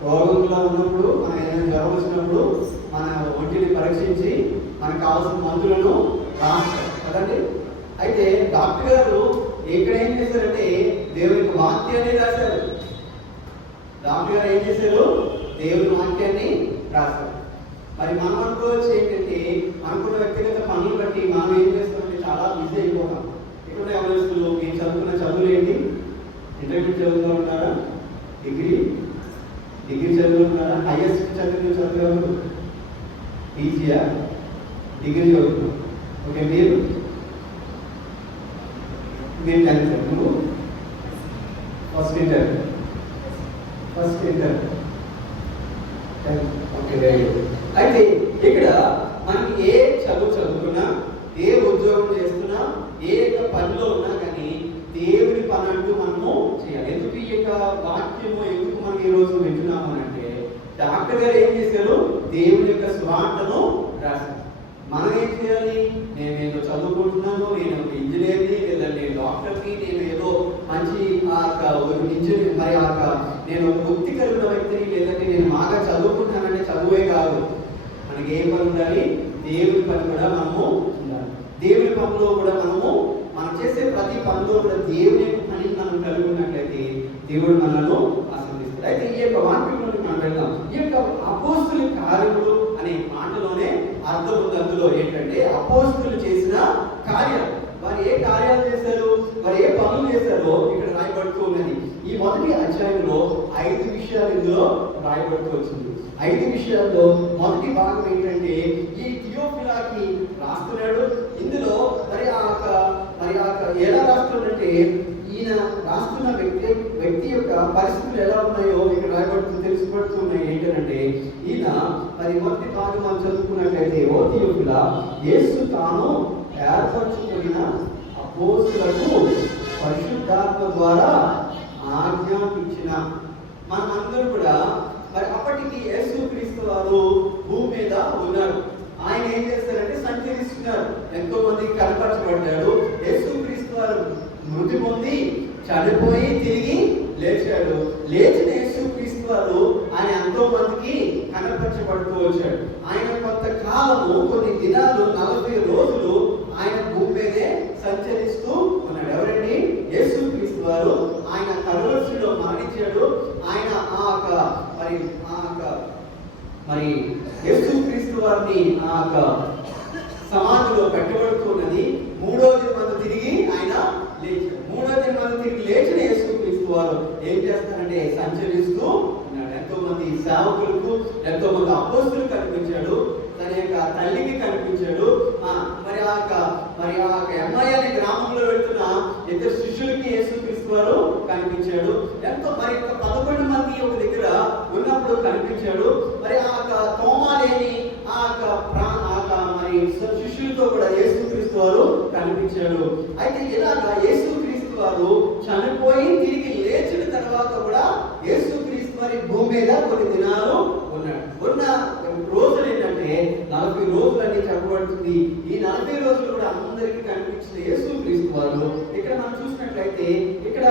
రోగంలో ఉన్నప్పుడు, మన ఏదైనా జ్వరం వచ్చినప్పుడు మన ఒంటిని పరీక్షించి మనకు కావాల్సిన మందులను రాస్తారు కదండి. అయితే డాక్టర్ గారు ఇక్కడ ఏం చేశారంటే దేవుని వాక్యాన్ని రాశారు. డాక్టర్ గారు ఏం చేశారు? దేవుని వాక్యాన్ని రాశారు. మరి మనం అనుకోవచ్చు ఏంటంటే అనుకున్న వ్యక్తిగత పనులు బట్టి మనం ఏం చేస్తామంటే చాలా బిజీ అయిపోతాం. ఇక్కడ ఎవరిస్తులు మీరు చదువుకున్న చదువులు ఏంటి? ఇంటర్మీడియట్ చదువుతూ ఉన్నారా? డిగ్రీ చదువుతున్నారా? హైయెస్ట్ చదువు ఈజీయా? డిగ్రీ చదువుతున్నాం. ఓకే, మీరు 10th, నువ్వు first inter. Okay, very good. అయితే ఇక్కడ మనకి ఏ చదువుకున్నా, ఏ ఉద్యోగం చేస్తున్నా, ఏ యొక్క పనిలో ఉన్నా కానీ దేవుని పని అంటూ మనము చేయాలి. ఎందుకు ఈ యొక్క వాక్యము ఎందుకు మనం ఈ రోజు వింటున్నాము అంటే, డాక్టర్ గారు ఏం చేశారు? దేవుని యొక్క స్వార్థను రాశారు. మనం ఏం చేయాలి? నేను ఏదో చదువుకుంటున్నాను, నేను ఒక ఇంజనీర్ని లేదా నేను డాక్టర్ని, నేను ఏదో మంచి ఇంజనీర్ మరి నేను ఒక వృత్తి కలిగిన వ్యక్తిని, లేదంటే నేను బాగా చదువుకుంటున్నానంటే చదువే కాదు. మనకి ఏం పని ఉండాలి? దేవుని పని కూడా మనము ఉండాలి. దేవుని పనిలో కూడా మనం చేసే ప్రతి పనిలో కూడా దేవుని పని మనం కలిగి ఉన్నట్లయితే దేవుడు మనల్ని ఆశీర్వదిస్తాడు. అయితే ఈ యొక్క వాక్యంలోకి మనం వెళ్దాం. ఈ యొక్క అపోస్తుల కార్యములు అనే మాటలోనే అర్థం ఉంది. అందులో ఏంటంటే అపోస్తులు చేసిన కార్యాలు. వారు ఏ కార్యాలు చేశారు, వారు ఏ పనులు చేశారో ఇక్కడ రాయబడుతూ ఉన్నది. ఈ మొదటి అధ్యాయంలో 5 విషయాలు ఇందులో రాయబడుతూ వచ్చింది. 5 విషయాల్లో మొదటి భాగం ఏంటంటే ఈ థియోఫిలాకి రాస్తున్నాడు. ఇందులో మరి ఎలా రాస్తున్నాడంటే, ఈయన రాస్తున్న వ్యక్తి యొక్క పరిస్థితులు ఎలా ఉన్నాయో ఇక్కడ తెలిసిపడుతున్నాయి. ఏంటంటే ఈయన మరి మొదటి భాగం మనం చదువుకున్నట్లయితే, ఓ థియోఫిలా, యేసు తాను ఏర్పరచుకున్న అపోస్తులకు పరిశుద్ధాత్మ ద్వారా ఆజ్ఞాపించిన. మనమందరూ కూడా మరి అప్పటికి యేసుక్రీస్తు వారు భూమి మీద ఉన్నారు. ఆయన ఏం చేస్తారంటే సంచరిస్తున్నారు. ఎంతో మందికి కనపరచబడ్డాడు. యేసుక్రీస్తు వారు మృతి పొంది చనిపోయి తిరిగి లేచాడు. లేచిన యేసుక్రీస్తు వారు ఆయన ఎంతో మందికి కనపరచబడుతూ వచ్చాడు. ఆయన కొంతకాలము, కొన్ని దినాలు, 40 రోజులు ఆయన భూమి మీదే సంచరిస్తూ ఉన్నాడు. ఎవరండి? యేసుక్రీస్తు వారు. ఆయన కలువరిలో మరణించాడు. ఆయన మరి యేసుక్రీస్తు వారిని సమాధిలో పెట్టబడుతున్నది. 3వ దినం తిరిగి ఆయన లేచాడు. 3వ దినం తిరిగి లేచిన యేసుక్రీస్తు వారు ఏం చేస్తారంటే సంచరిస్తూ ఉన్నాడు. ఎంతో మంది సేవకులకు, ఎంతో మంది అపోస్తులకు కనిపించాడు. తన యొక్క తల్లికి కనిపించాడు. మరి ఎమ్మాయి అనే గ్రామంలో వెళ్తున్న 2 శిష్యులకి యేసుక్రీస్తు వారు కనిపించాడు. ఎంతో మరి 11 మంది ఒక దగ్గర ఉన్నప్పుడు కనిపించాడు. మరి తోమాలేని మరి శిష్యులతో కూడా యేసుక్రీస్తు వారు కనిపించాడు. అయితే ఇలాగా యేసుక్రీస్తు వారు చనిపోయి తిరిగి లేచిన తర్వాత కూడా యేసుక్రీస్తు వారి భూమి మీద కొన్ని దినాలు ఉన్నాడు. ఉన్న రోజులు ఏంటంటే 40 రోజులని చెప్పబడుతుంది. ఈ 40 రోజులు కూడా అందరికీ కనిపించిన యేసుక్రీస్తు వారు ఇక్కడ మనం చూసినట్లయితే, ఇక్కడ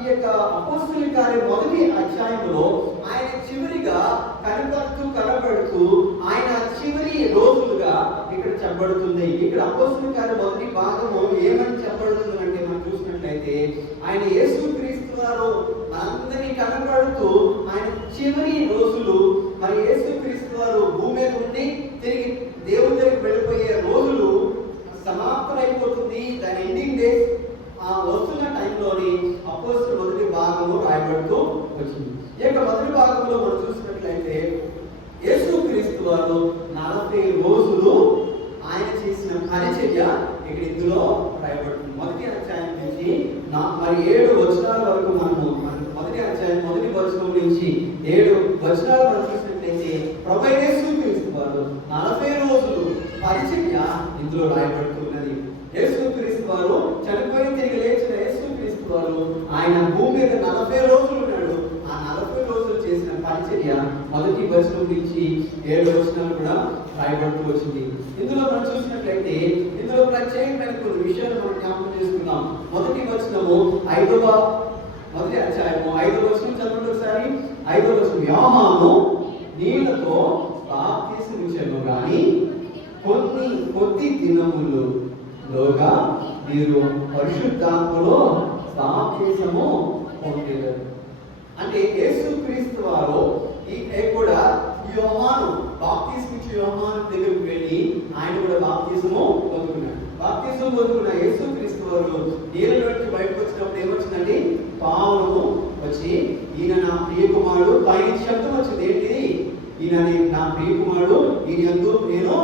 ఈ యొక్క అపోస్తుల కార్యం మొదటి అధ్యాయంలో ఆయన చివరిగా కనబడుతూ ఆయన చివరి రోజులుగా ఇక్కడ చెప్పబడుతుంది. ఇక్కడ అపోస్తుల కార్యం మొదటి భాగము ఏమని చెప్పబడుతుంది అంటే, మనం చూసినట్లయితే ఆయన యేసుక్రీస్తు వారు అందరినీ కనబడుతూ ఆయన చివరి రోజులు, మరి యేసుక్రీస్తు వారు భూమి మీద ఉండి తిరిగి దేవుని దగ్గరికి వెళ్ళిపోయే రోజులు సమాప్తమైపోతుంది. దాని ఎండింగ్ డేస్ వస్తున్న టైంలోని అపోస్తుల మొదటి భాగము రాయబడుతూ వచ్చింది. ఈ యొక్క మొదటి భాగంలో మనం చూసినట్లయితే యేసుక్రీస్తు వారు 40 రోజులు ఆయన చేసిన పరిచర్య ఇక్కడ ఇందులో రాయబడుతుంది. మొదటి అధ్యాయం నుంచి మరి 7 వచనాల వరకు మనము మొదటి అధ్యాయం మొదటి వచనం నుంచి 7 వచనాలు మనం చూసినట్లయితే ప్రభువైన యేసుక్రీస్తు వారు 40 రోజులు పరిచర్య ఇందులో రాయబడుతున్నది. యేసుక్రీస్తు వారు చనిపోయి తిరిగి లేచిన యేసుక్రీస్తు వారు ఆయన భూమి మీద 40 రోజులు ఉన్నాడు. ఆ 40 రోజులు చేసిన పరిచర్య మొదటి వచనం నుంచి 7 వచనాలు కూడా రాయబడుతూ వచ్చింది. ఇందులో మనం చూసినట్లయితే ఇందులో ప్రత్యేకమైన కొన్ని విషయాలు మనం జ్ఞాపకం చేసుకున్నాం. మొదటి వచనము మొదటి అధ్యాయము 5వ వచనం చదవండి ఒకసారి. 5వ వచనం, యోహాను నీళ్లతో బాప్తిసమిచ్చెను గాని కొద్ది దినములుగా మీరు పరిశుద్ధాత్మలో బాప్తిసము పొందారు. అంటే యేసుక్రీస్తు వారు కూడా యోహాను బాప్తిసమిచ్చే యోహాను దగ్గరికి వెళ్ళి ఆయన కూడా బాప్తిసము పొందుకున్నాడు. బాప్తిసం పొందుకున్న యేసుక్రీస్తు వారు నీళ్ళ నుంచి బయటకు వచ్చినప్పుడు ఏమొచ్చిందండి? పావును వచ్చి, ఈయన నా ప్రియకుమారుడు, పైన శబ్దం వచ్చింది. ఏంటిది? ఈయన నా ప్రియకుమారుడు, ఈయన యందు నేను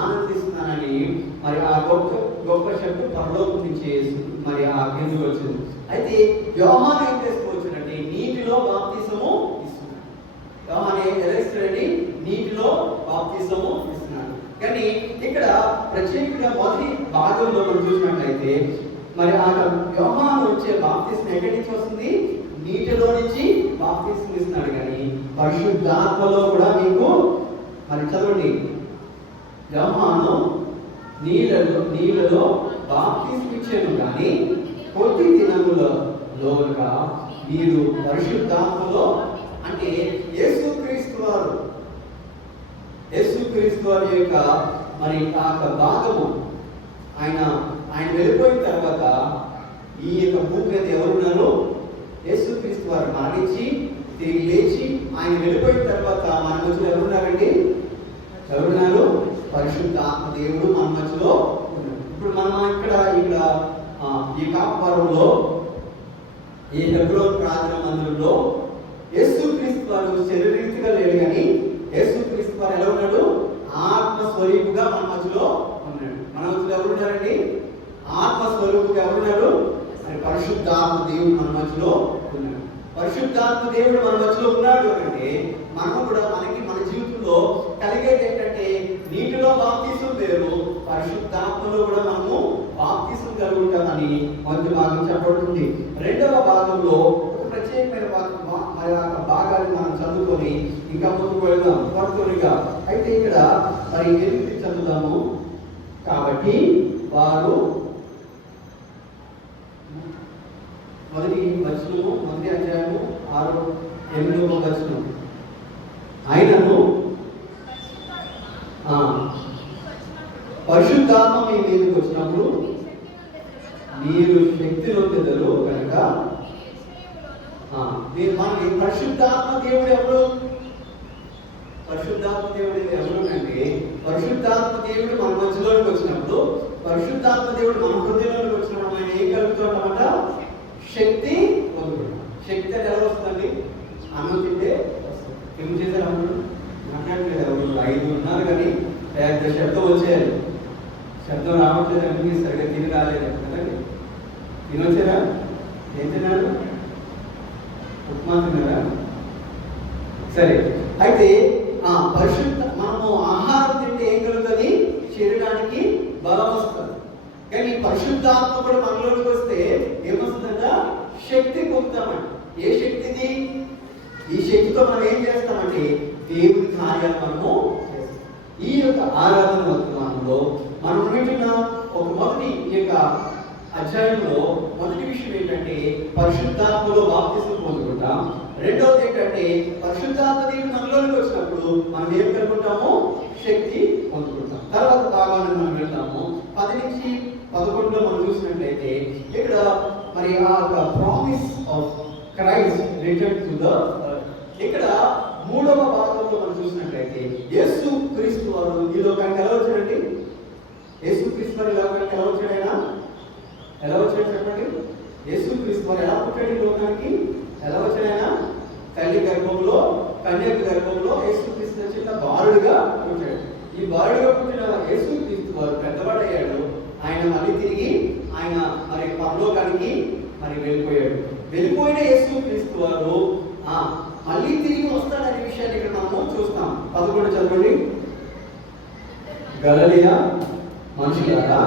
ఆనందిస్తున్నానని మరి ఆ గొప్ప శబ్దం పరలోకం నుంచి మరి ఆ కిందకు వచ్చింది. అయితే యోహాను ఏం చేసుకోవచ్చునంటే నీటిలో బాప్తిసము ఇస్తున్నాడు. యోహాను ఎలా ఇస్తున్నాడండి? నీటిలో బాప్తిసము ఇస్తున్నాడు. కానీ ఇక్కడ ప్రత్యేకంగా మొదటి భాగంలో మనం చూసినట్లయితే మరి ఆ యోహాను వచ్చే బాప్తిస్మం ఎక్కడి నుంచి వస్తుంది? నీటిలో నుంచి బాప్తిస్మం ఇస్తున్నాడు. కానీ పరిశుద్ధాత్మలో కూడా మీకు మరి చదవండి, యోహాను నీళ్ళలో బాప్తిస్మం ఇచ్చాను, కానీ కొద్ది దినములలోగా మీరు పరిశుద్ధాత్మలో, అంటే యేసుక్రీస్తు వారి యొక్క మరి ఆ భాగము ఆయన వెళ్ళిపోయిన తర్వాత ఈ యొక్క భూమి మీద ఎవరున్నారు? యేసుక్రీస్తు వారు మరణించి తిరిగి లేచి ఆయన వెళ్ళిపోయిన తర్వాత మన మధ్యలో ఎవరున్నారండి? ఎవరున్నారు? పరిశుద్ధాత్మ దేవుడు మన మధ్యలో ఉన్నారు. ఇప్పుడు మనం ఇక్కడ ఈ కాపురంలో, ఈ హెబ్రోను ప్రార్థన మందిరంలో యేసుక్రీస్తు వారు శరీరీతిగా లేడు, కానీ యేసుక్రీస్తు వారు ఎలా ఉన్నాడు? ఆత్మస్వరూపుగా మన మధ్యలో ఉన్నాడు. మన మధ్యలో ఎవరున్నారండి? ఆత్మస్వరూపుగా ఎవరున్నాడు? పరిశుద్ధాత్మ దేవుడు మన మధ్యలో ఉన్నాడు. పరిశుద్ధాత్మ దేవుడు మన మధ్యలో ఉన్నాడు అంటే మనం కూడా మన జీవితంలో కలిగేది ఏంటంటే, నీటిలో బాప్తిసం వేరు, పరిశుద్ధాత్మలో కూడా మనము బాప్తిసం కలిగి ఉంటామని మొదటి భాగం చెప్పబడుతుంది. రెండవ భాగంలో ఒక ప్రత్యేకమైన మరి ఆ భాగాన్ని మనం చదువుకొని ఇంకా ముందుకు వెళ్దాం త్వరగా. అయితే ఇక్కడ మరి 8 చదువుదాము. కాబట్టి వారు మొదటి అధ్యాయము 8వ వచనం, ఆయనను పరిశుద్ధాత్మ మీ మీదకి వచ్చినప్పుడు మీరు శక్తి నొందెదరు కనుక మనకి పరిశుద్ధాత్మ దేవుడు ఎవరు? పరిశుద్ధాత్మ దేవుడు ఎవరు అంటే, పరిశుద్ధాత్మ దేవుడు మన మధ్యలోకి వచ్చినప్పుడు, పరిశుద్ధాత్మ దేవుడు మన హృదయంలోకి వచ్చినప్పుడు ఆయన ఏం కలుగుతాడన్నమాట? శక్తి పొందుకుంటాం. శక్తి అంటే ఎలా వస్తుందండి? అన్నం తింటే వస్తుంది. ఏం చేశారు? అన్నం మాట్లాడలేదు. ఎవరు 5 ఉన్నారు కానీ పెద్ద శబ్దం వచ్చేయాలి. శబ్దం రావట్లేదు అంటే సరిగ్గా తిని రాలేదు కదండి. తినొచ్చారా? ఏం తిన్నారు? ఉప్మా తిన్నారా? సరే, అయితే మనము ఆహారం తింటే ఏం కలుగుతుంది? శరీరానికి బలం వస్తుంది. కానీ పరిశుద్ధాత్మ కూడా మనలోకి వస్తే ఏమొస్తుందంట? శక్తి పొందుతామండి. ఏ శక్తిది? ఈ శక్తితో మనం ఏం చేస్తామంటే దేవుని కార్యాలు మనము చేస్తాం. ఈ యొక్క ఆరాధన వర్తమానంలో మనం వింటున్న ఒక మొదటి ఈ యొక్క అధ్యాయంలో మొదటి విషయం ఏంటంటే, పరిశుద్ధాత్మలో బాప్తిసం పొందుకుంటాం. రెండవది ఏంటంటే, పరిశుద్ధాత్మ దేవుడు మనలోకి వచ్చినప్పుడు మనం ఏం కలుగుకుంటాము? శక్తి పొందుకుంటాం. తర్వాత భాగాన్ని మనం వెళ్తాము. 10 నుంచి 11లో మనం చూసినట్లయితే ఇక్కడ మరి ఆ promise of Christ return to the ఇక్కడ 3వ భాగంలో మనం చూసినట్లయితే యేసు క్రీస్తు వారు ఈ లోకానికి ఎలా వచ్చాడండి? యేసు క్రీస్తు వారు ఈ లోకానికి ఎలా వచ్చాడైనా? ఎలా వచ్చాడు చెప్పండి? యేసు క్రీస్తు వారు ఎలా పుట్టాడు ఈ లోకానికి? ఎలా వచ్చాడైనా? తల్లి గర్భంలో, కన్యక గర్భంలో యేసు క్రీస్తు చిన్న బాలుడిగా పుట్టాడు. ఈ బాలుడిగా పుట్టిన యేసు క్రీస్తు వారు పెద్దవాడయ్యాడు. ఆయన మళ్ళీ తిరిగి ఆయన మరి పరలోకానికి మరి వెళ్ళిపోయిన యేసు క్రీస్తు వారు మళ్ళీ తిరిగి వస్తాడనే విషయాన్ని ఇక్కడ మనము చూస్తాం. 11 చదవండి. గలిలయ మనుషులారా,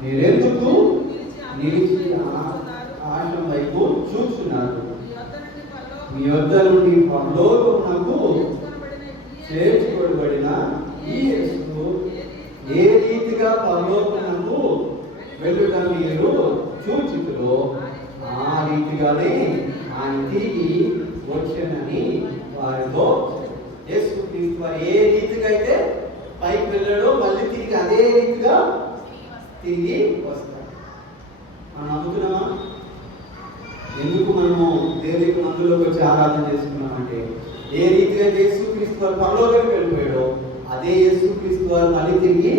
మీరెందుకు నిలిచి ఆకాశం వైపు చూస్తున్నారు? మీ వద్ద నుండి పరలోకమునకు చేర్చుకోబడిన ఈ యేసు ఏ రీతిగా పరలోకమునకు వెళ్ళుట మీరు చూచితురో ఆ రీతిగానే ఆయన తిరిగి వచ్చానని వారితో యేసు క్రీస్తు వారు ఏ రీతిగా అయితే పైకి వెళ్ళాడో మళ్ళీ తిరిగి అదే రీతిగా తిరిగి వస్తాడు. మనం నమ్ముతున్నామా? ఎందుకు మనము దేవునికి మందులోకి వచ్చి ఆరాధన చేసుకున్నామంటే, ఏ రీతిగా యేసు క్రీస్తు వారు పరలోకానికి వెళ్ళిపోయాడో అదే యేసు క్రీస్తు వారు మళ్ళీ తిరిగి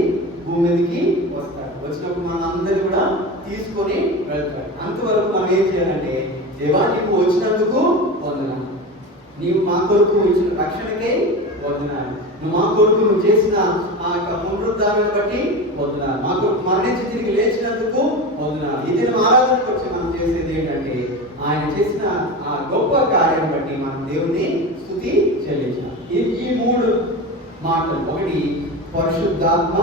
భూమి మీదకి వస్తాడు. వచ్చినప్పుడు మన అందరినీ కూడా తీసుకొని వెళ్తాడు. అంతవరకు మనం ఏం చేయాలంటే, దేవా నీవు వచ్చినందుకు వందనాలు, నీవు మా కొరకు ఇచ్చిన రక్షణకే వందనాలు, నువ్వు మా కొరకు నువ్వు చేసిన ఆ యొక్క పునరుద్ధారాన్ని బట్టి వందనాలు, మా కొరకు మరణించి తిరిగి లేచినందుకు వందనాలు. ఇది ఆరాధనకు వచ్చి మనం చేసేది ఏంటంటే, ఆయన చేసిన ఆ గొప్ప కార్యాన్ని బట్టి మనం దేవుని స్తుతి చెల్లించాలి. ఈ 3 మాటలు, ఒకటి పరిశుద్ధాత్మ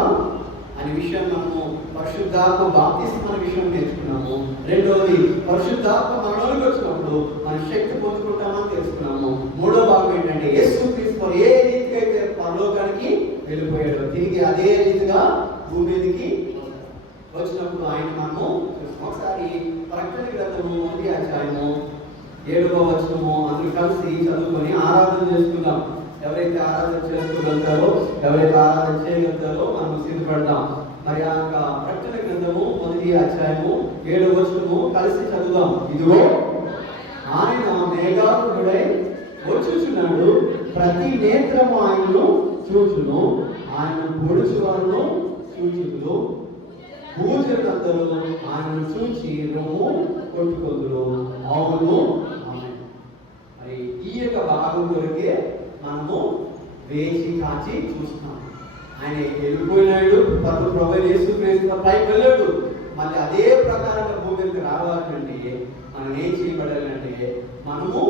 అనే విషయం మనము పరిశుద్ధాత్మ బాప్తిస్మ విషయం నేర్చుకున్నాము. రెండవది పరిశుద్ధాత్మ మనలోకి వచ్చినప్పుడు మన శక్తి పొందుకుంటామని తెలుసుకున్నాము. మూడో భాగం ఏంటంటే యేసుక్రీస్తు ఏ రీతిగా అయితే పరలోకానికి వెళ్ళిపోయాడు, తిరిగి అదే రీతిగా భూమి మీదకి వచ్చినప్పుడు ఆయన మనము ఒకసారి ప్రకటన గ్రంథము 1వ అధ్యాయము 7వ వచనము అందరూ కలిసి చదువుకొని ఆరాధన చేసుకుందాం. ఎవరైతే ఆరాధన చేసుకోగలుగుతారో, ఎవరైతే ఆరాధన చేయగలుగుతారో మనం సిద్ధపడదాం. మరి ఆ యొక్క ప్రకటన గ్రంథము 1వ అధ్యాయము 7వ వచనము కలిసి చదువుదాం. ఇదిగో ఆయన మేఘారూఢుడై వచ్చుచున్నాడు, ప్రతి నేత్రము ఆయనను చూచును, ఆయన పొడుచు వారును చూచుదురు, భూజనులందరూ ఆయనను చూచి రొమ్ము కొట్టుకొందురు. అవును ఆమేన్. మరి ఈ యొక్క భాగం కొరకే మనము వేచి కాచి చూస్తున్నాం. ఆయన వెళ్ళిపోయినాడు, ప్రభు యేసుక్రీస్తు పైకి వెళ్ళాడు. మళ్ళీ అదే ప్రకారంగా భూమి మీదకి రావాలంటే మనం ఏం చేయబడాలంటే మనము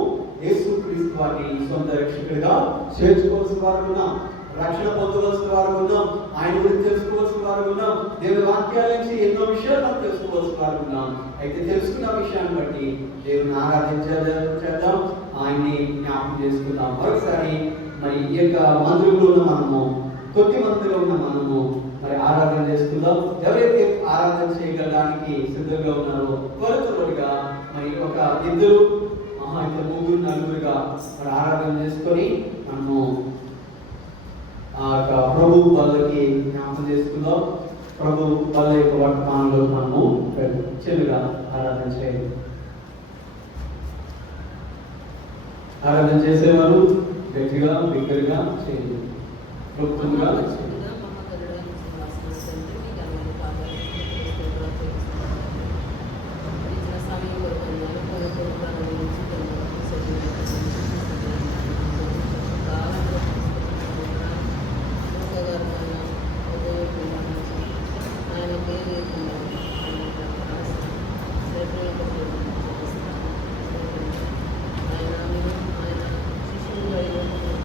యేసుక్రీస్తు వారిని సొంత రక్షకుడిగా చేర్చుకోవాల్సిన వారు ఉన్నాం, రక్షణ పొందవలసిన వారు ఉన్నాం, ఆయన గురించి తెలుసుకోవాల్సిన వారు ఉన్నాం, దేవుని వాక్యాల నుంచి ఎన్నో విషయాలు మనం తెలుసుకోవాల్సిన వారు ఉన్నాం. అయితే తెలుసుకున్న విషయాన్ని బట్టి దేవుని ఆరాధించేద్దాం, ఆయన్ని జ్ఞాపకం చేసుకుందాం. మరొకసారి మరి ఈ యొక్క మందిరంలో ఉన్న మనము, కొద్ది మందిలో ఉన్న మనము మరి ఆరాధన చేసుకుందాం. ఎవరైతే ఆరాధన చేయగలడానికి సిద్ధంగా ఉన్నారో త్వరగా మరి ఒక ఇద్దరు ముగ్గురు నలుగురుగా మరి ఆరాధన చేసుకొని మనము ఆ యొక్క ప్రభు వాళ్ళకి జ్ఞాపకం చేసుకుందాం. ప్రభు వాళ్ళ యొక్క వర్తమానంలో మనము చెలుగా ఆరాధన చేయాలి. ఆరాధన చేసేవారు గట్టిగా బిగ్గరగా చేయాలి, క్లుప్తంగా చేయాలి.